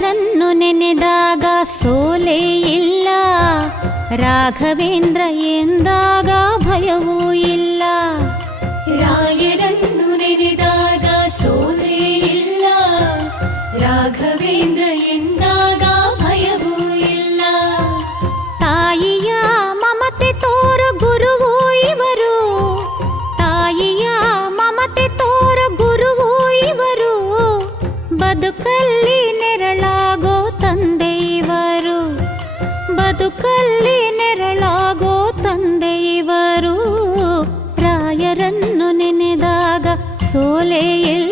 ರಾಯರನ್ನು ನೆನೆದಾಗ ಸೋಲೇ ಇಲ್ಲ, ರಾಘವೇಂದ್ರ ಎಂದಾಗ ಭಯವೂ ಇಲ್ಲ. ರಾಯರನ್ನು ನೆನೆದಾಗ ಸೋಲೇ ಇಲ್ಲ, ರಾಘವೇಂದ್ರ ಎಂದಾಗ ಭಯವೂ ಇಲ್ಲ. ತಾಯಿಯ ಮಮತೆ ತೋರು ಗುರುವು ಇವರು, ತಾಯಿಯ ಮಮತೆ ತೋರು ಗುರುವು ಇವರು, ಬದುಕಲ್ಲಿ ನೆರಳಾಗೋ ತಂದೆ ಇವರು, ಬದುಕಲ್ಲಿ ನೆರಳಾಗೋ ತಂದೆ ಇವರು. ರಾಯರನ್ನು ನೆನೆದಾಗ ಸೋಲೇ ಇಲ್ಲ.